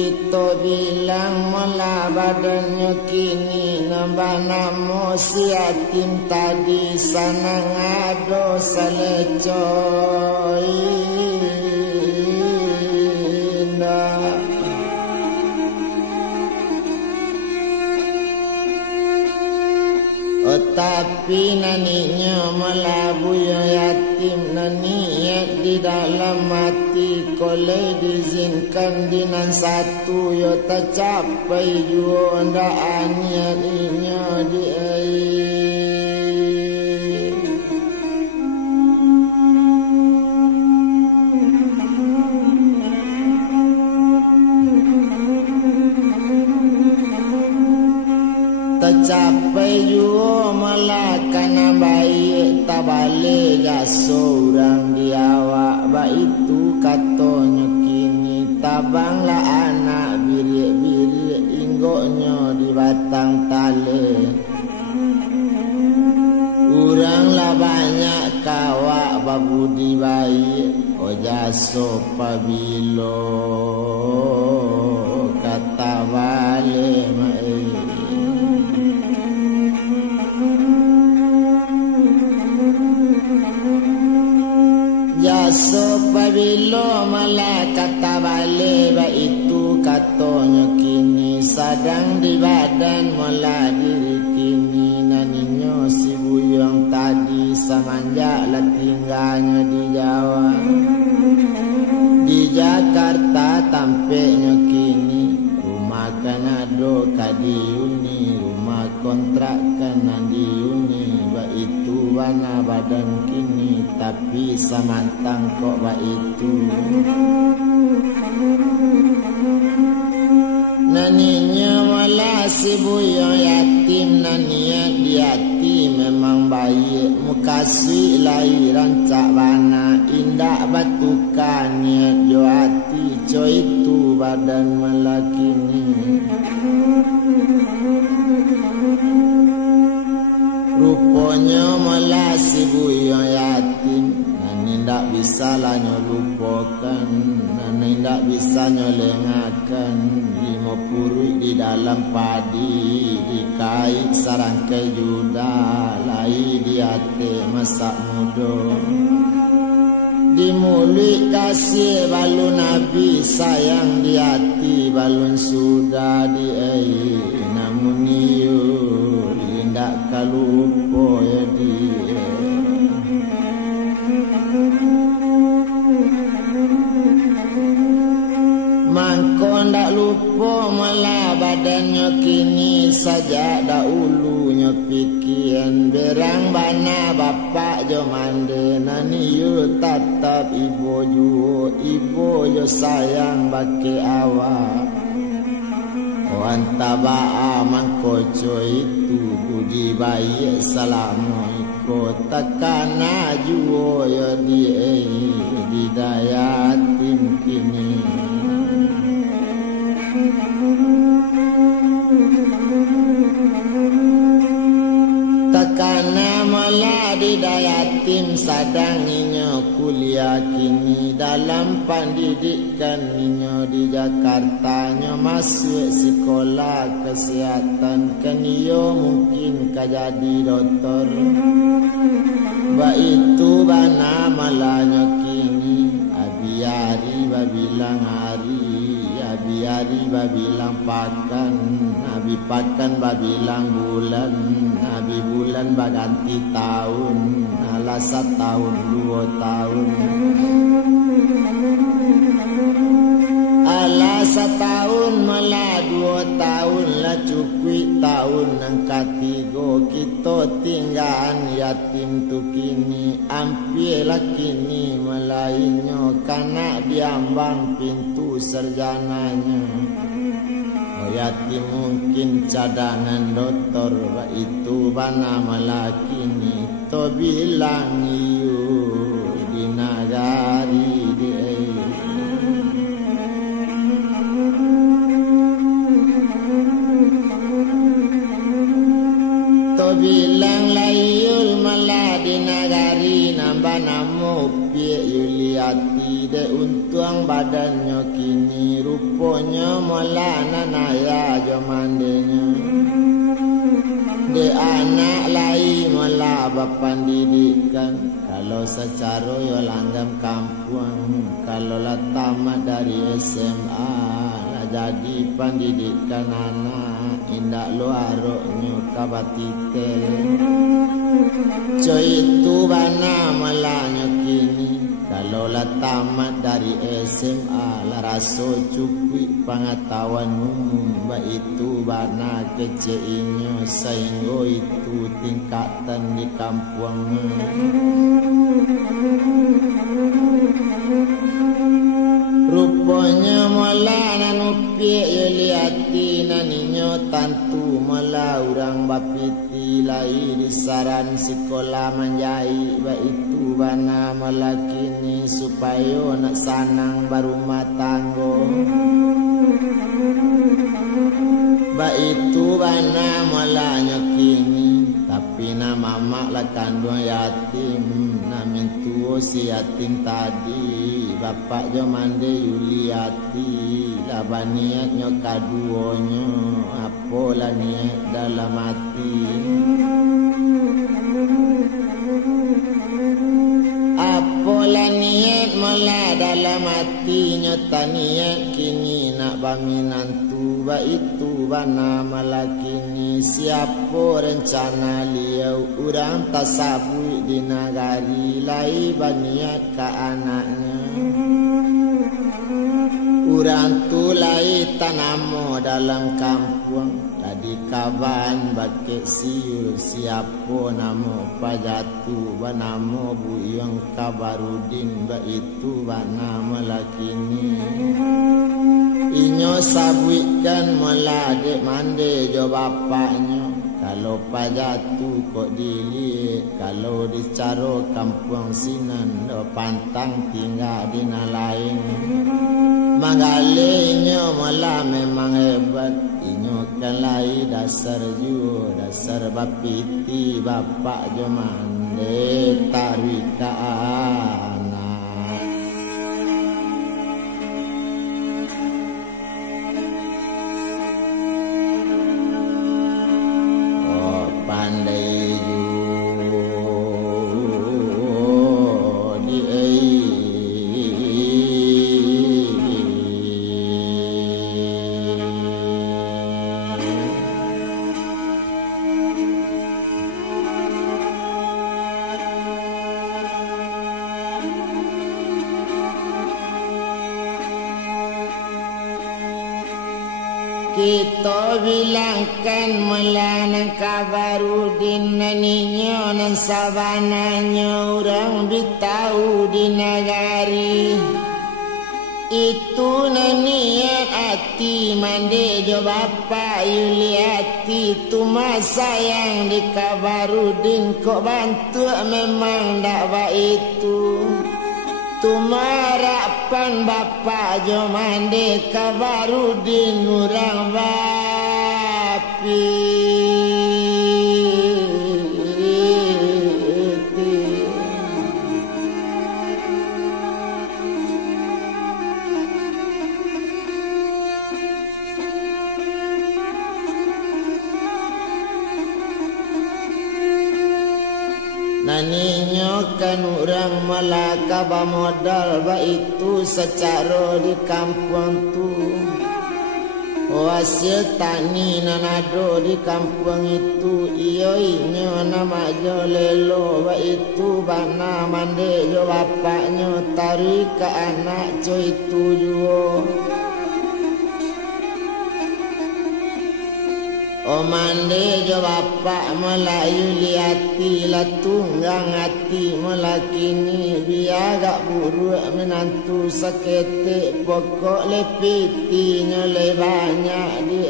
Kita bilang mula badannya kini nambah namo si yatim tadi sana ngado salecoy tapi naninya melabu ya yatim naniat di dalam hati kolej diizinkan dinan satu yo tercapai jua ndak aniatnya di tercapai jua malah kana baik tak balik gak seorang diawak ba itu katanya kini tabanglah anak birik-birik inggoknya di batang tali uranglah banyak kawak babudi baik ojaso pabilo kata balik Jaso pabilo malah kata balik ba itu katanya kini sadang di badan malah diri kini naninyo si buyong tadi semenjak lah tinggalnya di Jawa di Jakarta tampaknya kini rumah kanado kadiuni rumah kontrakan nandiuni ba itu warna badan kini tapi samantang kok ba itu naninya malah si buyong yatim naniat di hati memang baik mukasi lahiran cak bana indah batukannya jo hati co itu badan melakini rupanya malah si buyong yatim nani ndak bisa lah nyolupokan nani ndak bisa nyolengakan lima purui di dalam padi dikait sarangkai juda lai di hati masa muda di mulut kasih balun nabi sayang di hati balun sudah di namun iyo ndak kalupo ya dia mangko ndak lupa malah badannya kini saja dahulunya pikiran berang bana bapak jo mande nani yo tatap ibu jo sayang bake awak Wantaba mangkoco itu budi bayi salamu takana juo ya di daya tim kini takana malah di daya tim sadanginya kuliah kini dalam pendidikan ninyo di Jakarta nyo masuk sekolah kesehatan keniyo mungkin kajadi doktor ba itu bana malahnya kini abiari babilang hari abiari babilang pakan abi pakan babilang bulan abi bulan baganti tahun alas setahun 2 tahun alas setahun malah 2 tahun lah cukup tahun nang katigo kita tinggal yatim tu kini ampir lah kini melainnya karena diambang pintu sarjananya yatim mungkin cadangan doktor itu bana malah kini to bilang iyo di nagari di to bilang layul malah di nagari banamo pie Yuliati de untuang badannya kini rupanya molana naya jomandenya de anak lai mola bapan didikan kalau secara yo langgam kampung kalau lah tamat dari SMA lah jadi pendidikan anak indak luaroknya kabatitel coy itu bana malanya kini kalau lah tamat dari SMA lah raso cukup pengetahuan umum itu bana keceinyo sehingga itu tingkatan di kampungnya rupanya mola nanupi Yuliati naninyo tantu mola urang bapiti lai disaran sekolah manjai itu bana mola kini supaya nak sanang barumah tanggo itu bana molanya kini tapi nama mak lah kandung yatim namin tuo si yatim tadi bapak jomande Yuliati lah baniatnya kaduonyo apalah niat dalam hati apalah niat mola dalam hatinya taniat kini nak baminantu itu bana malakini siapa rencana liau urang tasabui di nagari lai baniat ke anaknya urang tu lai tanamo dalam kampung ladi kaban bakit siul siapa namo pajatu banamo buyang kabarudin itu bana malakini inyo sabuikan melade mande jo bapaknya kalau pajatu kok dilihat kalau dicaro kampung sinan do pantang tinggal di lain mangalenyo malah memang hebat inyo kan lai dasar ju dasar bapiti bapak jo mande tarikaan kita bilangkan melanang kabarudin naninyo nan sabananya orang bitau di nagari itu naniat hati mande jo bapak Yuliati tu masayang di kabarudin kok bantu memang dak baik itu tumarapan bapak jo mande kabarudin urang bapi naninyo kan orang Malaka bamodal ba itu secara di kampung tu hasil tani nanado di kampung itu iyo inyo nama jo lelo ba itu bana mande jo bapaknya tarik ke anak co itu juo o mande jo bapak Melayu liati la tunggang hati melakini biagak buruk menantu sakete pokok lepitinya le banyak di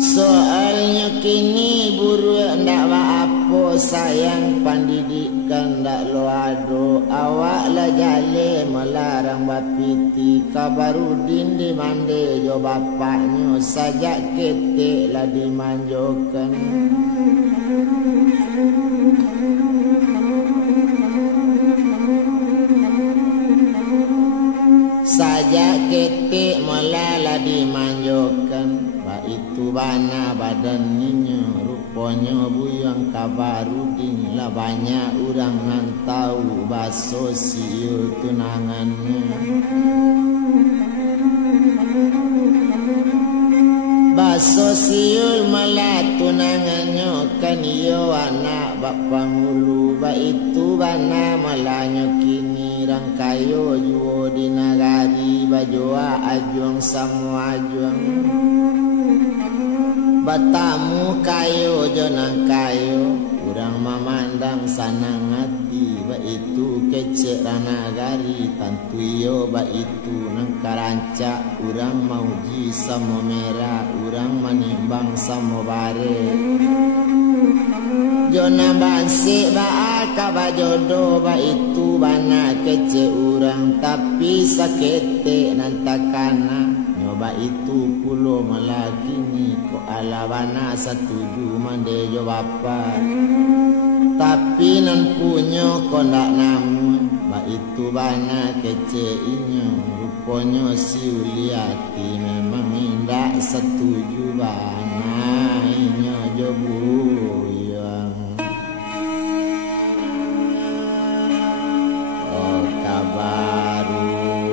soalnya kini buruk ndak apa sayang pendidikan ndak lo ado awak lah jali le melarang bapiti Kabarudin di mande jo bapaknya sajak ketik lah dimanjokan sajak ketik melala dimanjokan ba itu bana badannya rupanya buyang Kabarudin lah banyak orang nan tahu baso siul tunangannya baso siul malah tunangannya kan iyo anak bak pangulu ba itu bana malahnya kini rangkayo juo di nagari bajoa ajuang semua ajuang batamu kayo jonang kayo urang mamandang sanang hati ba itu kecek ranagari tantu iyo ba itu nang karanca urang mauji samo merah urang manimbang samo bare jona bansi ba akaba jodoh ba itu bana kecek urang tapi sakete nantakana nyoba itu pulo malakini ko alawana setuju mande jo bapa tapi nan punyo ko ndak namun ba itu bana kece inyo ruponyo si uliati memang indak setuju bana inyo jo buyang oh Kabarudin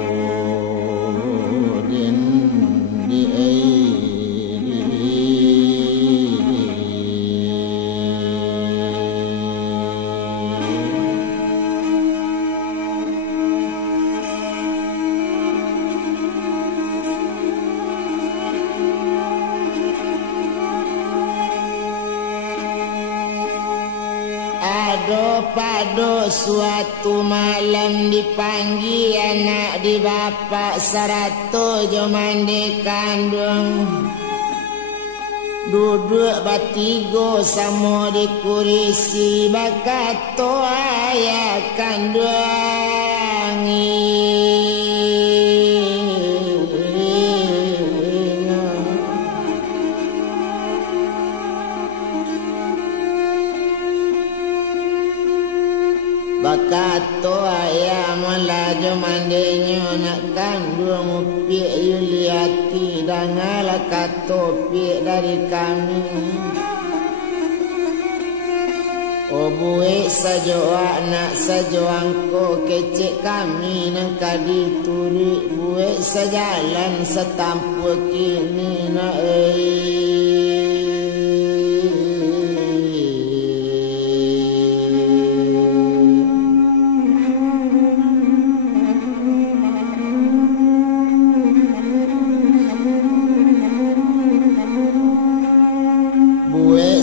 Pado suatu malam dipanggil anak di bapak sarato jo mandi kandung duduk batigo samo di kurisi bakato ayah kandungi bakato ayah melaju mandenyo nak kandung upi yuliati dangala kato pi dari kami obue sajoa nak sajoangko kecek kami nang kadi turi bue sajalan setampu kini na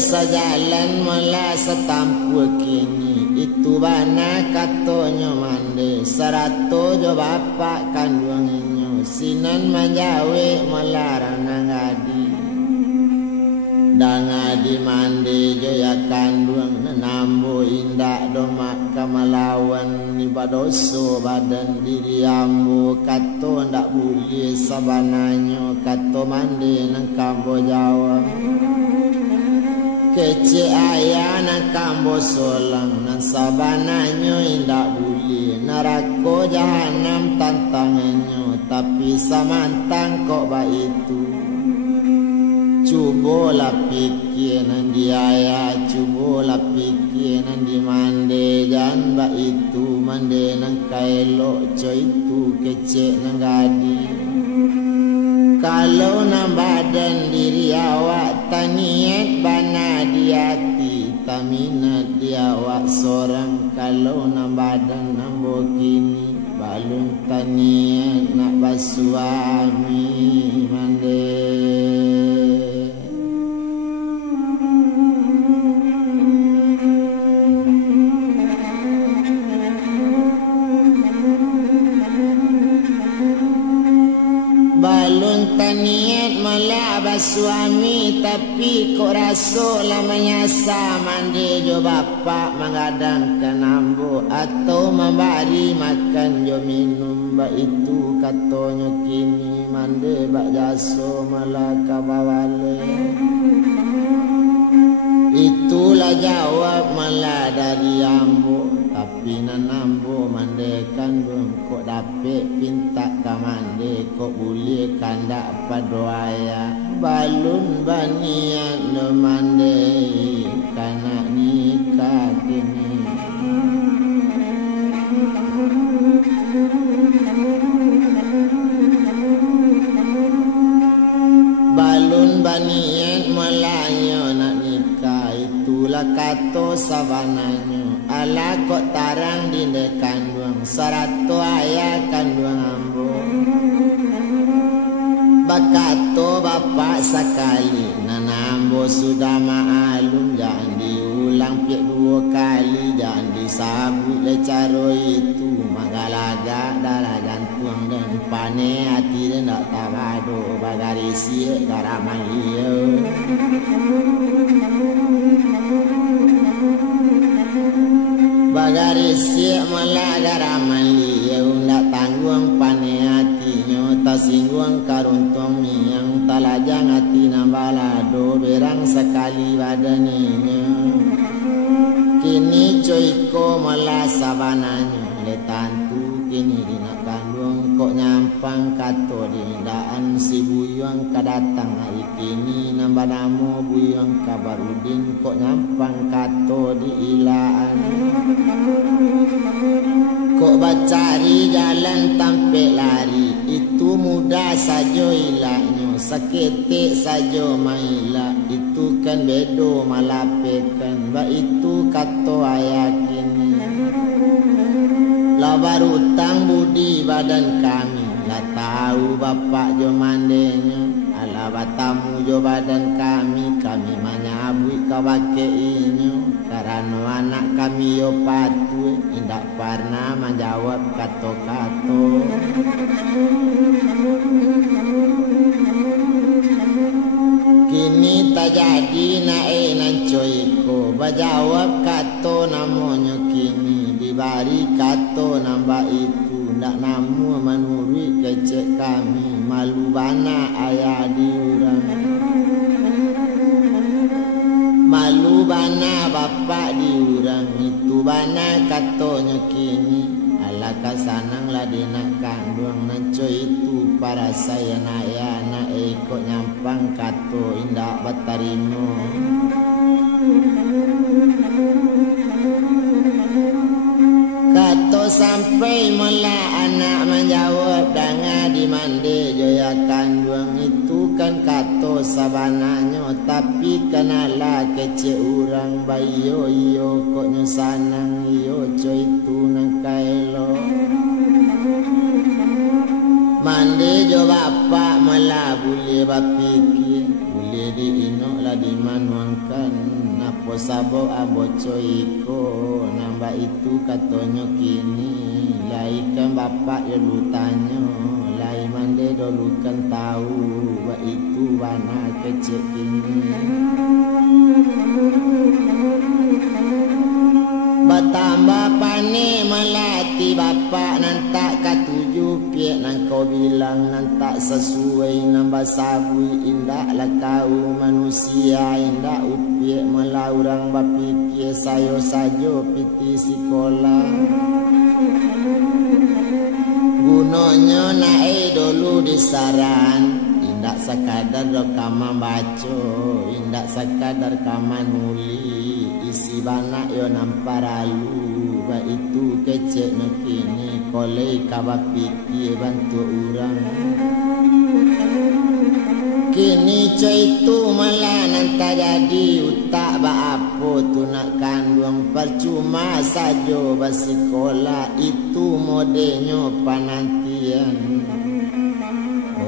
sajalan mula setampu kini itu bana katonyo mande sarato jo bapak kandungannya sinan manjawe melarang ngadi dangadi mande jo ya kandung nambo indak domak kamalawan ni badoso badan diri ambo kato ndak boleh sabananyo kato mande nang kambo Jawa kece ayah nak kambo solang nan sabananyo indak boleh neraka jahanam tantangannya tapi samantang kok ba itu cubolah pikir nan di ayah cubolah pikir nan di mande jan ba itu mande nang kaelok co itu kece nang gadi kalau na badan diri awak taniat bana di hati taminat di awak seorang kalau na badan nambo kini balun taniat nak basuami mande balun taniat malah suami tapi kok raso lah menyasa mandi jo bapak mengadang ke nambu atau memberi makan jo minum ba itu katonyo kini mandi bak jaso malah kabawale. Itulah jawab malah dari ambo tapi nanambo mandekan kok dapet pinta ka mande kok boleh kandak padoaya balun banian no mande kana nikah kini. Balun banian Melayu nak nikah itulah kato sabananyo ala kok tarang dinde kandung sarato ayah kandung ambo bakato bapak sekali nanambo sudah maalum jangan diulang pek 2 kali jangan disabut lecaro itu magalaga darah jantung dan pane hati dan tak tabado bagari siek garaman liyo. Bagari siap malah garaman liya undak tanggung pane hatinya tak singgung karuntung yang talajang hati nambalado berang sekali badaninya. Kini coiko malah sabananya letantu kini dina kandung kok nyampang kato dindaan si buyong kadatang hari kini nambah namo buyong kabarudin kok nyampang kato di ilaan. Kok bacari jalan tampe lari itu mudah saja ilaknya saketik saja maila itu kan bedo malapekan ba itu kato ayakin lah baru utang budi badan kami lah tahu bapak jo mandenya ala batamu jo badan kami manyabui kabake inyo karena anak kami yo patu indak pernah menjawab kato-kato. Kini tak jadi nae nancoiko bajawab kato namanya kini dibari kato nambah itu ndak namu manuri kecek kami malu bana ayah diurang malu bana bapak diurang itu bana katonyo kini ala kasanang lah dinak kandung nanco itu para saya naya na kok nyampang kato indak batarimo. Kato sampai mula anak menjawab danga di mande joya kandung itu kan kato sabananyo tapi kenala kece urang bayo iyo kok nyosanang iyo coy itu nangkaelo mande jo bapak mala boleh bapiki boleh diinok lah dimanuangkan napo sabo abo coiko nambah itu katonyo kini laikan bapak ya lutanyo lai mande dulu kan tahu ba itu bana kecek kini batambah pane melati bapak nantak katuju piek nang kau bilang nantak sesuai nambah sabui indak lah kau manusia indak upiek malah orang bapikir sayo sajo piti sekolah gunanya naik dulu disaran indak sekadar rekaman baco indak sekadar kaman muli isi banak yo namparalu ba itu kecek nakini kolei kabapiki bantu orang kini coy itu malah nanta jadi utak ba apo tu nak kandung percuma sajo basikola itu modenyo panantian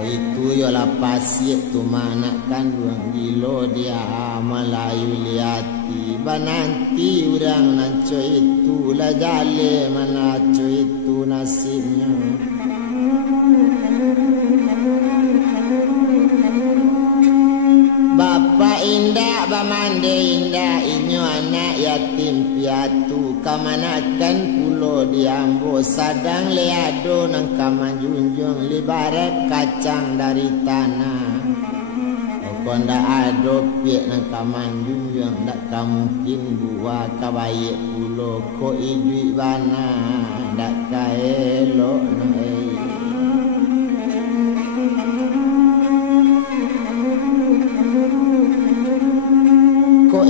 itu yo la pasiek tu manak kandung gilo dia Melayu liati bananti urang nanco itu la jale manaco itu nasibnya kamande indah inyo anak yatim piatu kamanakan pulo diambo sadang leado nang kamanjunjung libarat kacang dari tanah konda ado piek nang kamanjunjung dak kamungkin buah kabaye pulo ko idui bana dak kaelo nang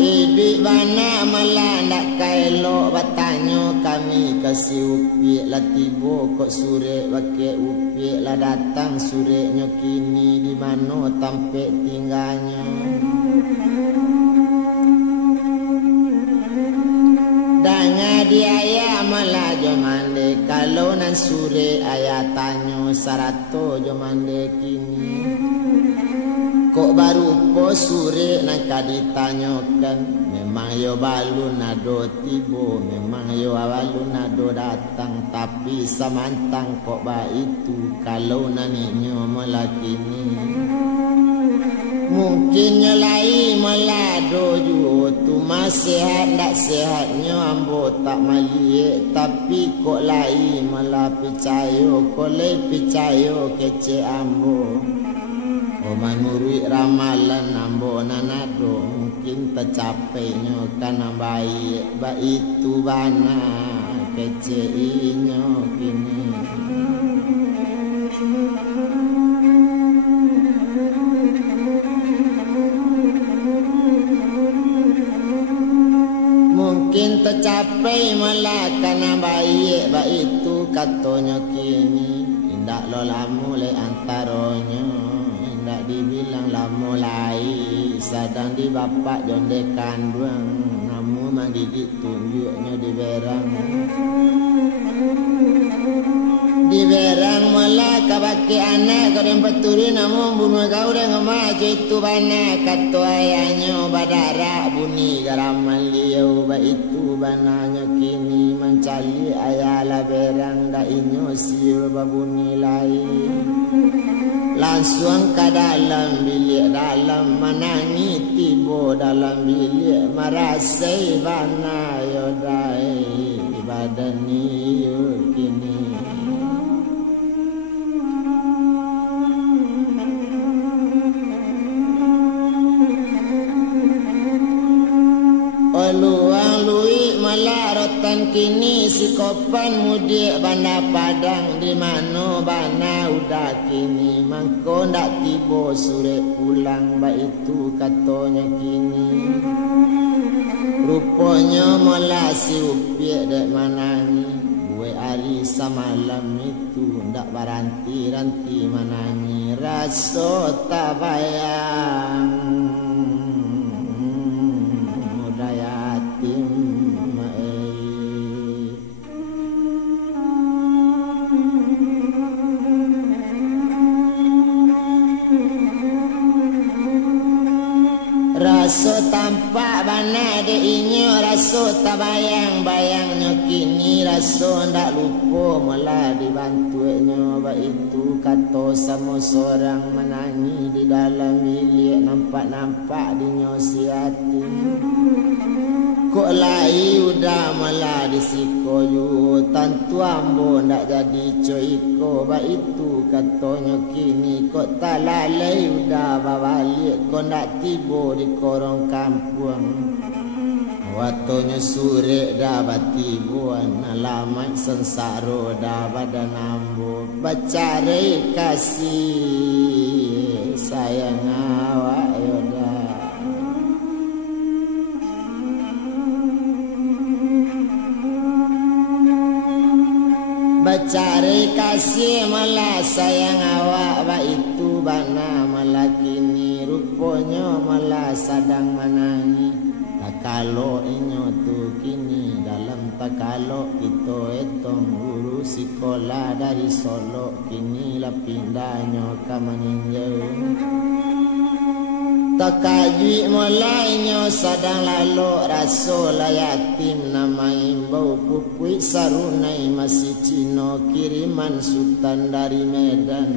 Ibi bana malah nak kaelo batanyo kami kasih upi la tibo kok sure pakai upi la datang sure nyo kini di mano tampe tinggalnya danga diaya malah jomande kalau nan sure ayatanyo sarato jomande kini kok baru po sure nak ditanyakan memang yo balu nado tibo memang yo awalu nado datang tapi samantang kok ba itu kalau naninyo melakini mungkin nyolai melado ju tu sehat ndak sehatnya ambo tak maliek tapi kok lai malah picayo kok le picayo kece ambo menurut ramalan ambo nanado mungkin tercapainya karena baik itu bana keceinyo kini mungkin tercapai malah karena baik itu katanya kini indak lo lamu le antaronya dibilang lah mulai sadang di bapak jonde kandung namu manggigit tunjuknya di berang malah kabaki anak kau yang peturi namun bunuh kau dengan maju itu bana kata ayahnya badara bunyi garaman liau ba itu bananya kini mencari ayah lah berang dah inyo siul babuni lain langsung ke dalam bilik dalam menangi tibo dalam bilik merasai bana yodai badan ni kini luang lui melarotan kini si kopan mudik bana padang di mano bana udah kini mangko ndak tibo sore pulang ba itu katanya kini rupanya malah si upiek dek manani gue hari samalam itu ndak baranti-ranti manani raso tak bayang raso tampak bana de inyo raso tabayang-bayangnya kini raso ndak lupa malah dibantunya ba itu kata sama seorang menangi di dalam bilik nampak-nampak dinyo si hati kok lai udah malah disiko yu tantu ambo ndak jadi coiko ba itu katanya kini kok tak lalai udah balik kok ndak tibo di korong kampung waktunya sore dah batibuan alamat sensaro dah badan ambo bacare kasih sayang awak yoda bacare kasih malah sayang awak ba itu bana malah kini rupanya malah sadang menangi tak kalau inyo tu kini dalam tak kalau itu etong guru sekolah dari Solo kini lah pindahnya ke Maninjau tak kaji mulainya sadang lalu rasul yatim nama imbau pupui sarunai masih Cino kiriman sultan dari Medan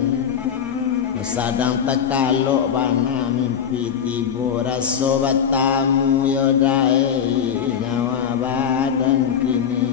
sadang tekalok bana mimpi tibo raso batamu yodai nyawa badan kini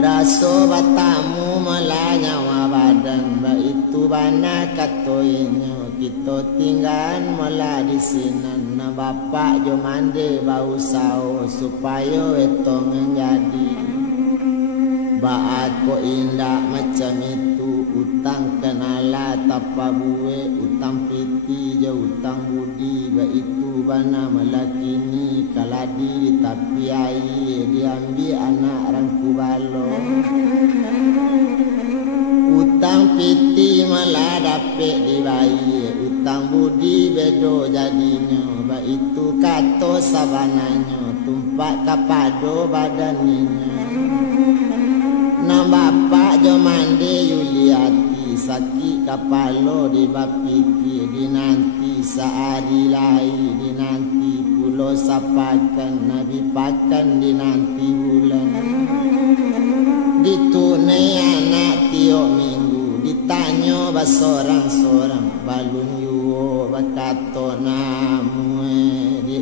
raso batamu malah nyawa badan ba itu bana katoinyo kita tinggal malah di sinan na bapak jo mande bau sao supaya etong jadi baat ko indah macam itu utang kenala tapa buwe utang piti jo utang budi ba itu bana malakini kaladi tapi ai diambil anak rangku balo utang piti malah dapet dibayi utang budi bedo jadinya ba itu kato sabananya tumpak kapado badaninya na bapak jo mande Yuliati sakit kapalo di bapiki di nanti sehari lai di nanti pulau sapakan nabi pakan di nanti bulan ditunai anak tiok minggu ditanyo basorang-sorang balun yuo bakato namu di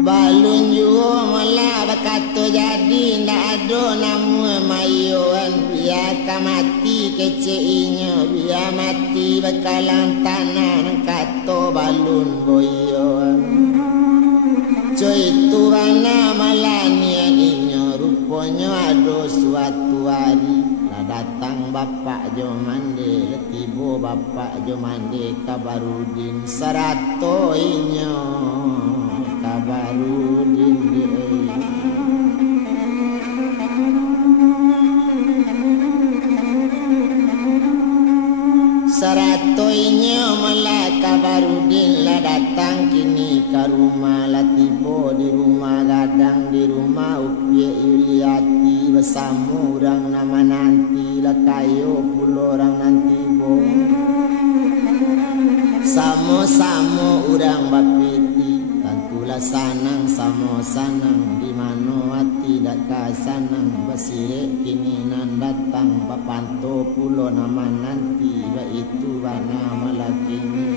balun yuo malah bakato jadi ndak ado namu mayuan biar mati keceinya biar mati bakalan tanah kato balun boyoan coy itu bana malania inyo rupanya ado suatu hari lah datang bapak jo mande letibo bapak jo mande Kabarudin sarato inyo Kabarudin di saratoinya malah Kabarudin lah datang kini ke rumah latibo di rumah gadang di rumah Upie Yuliati bersama orang nama nanti lah kayo pulau orang nanti bo sama-sama orang bapiti tentulah sanang sama sanang di mana hati dak kasanang basirek kini nan datang bapanto pulau nama nanti ba itu bana malakini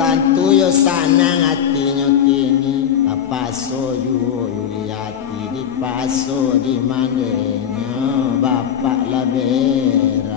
tantu yo sanang hatinya kini paso yo Yuliati di paso di manenya bapak labera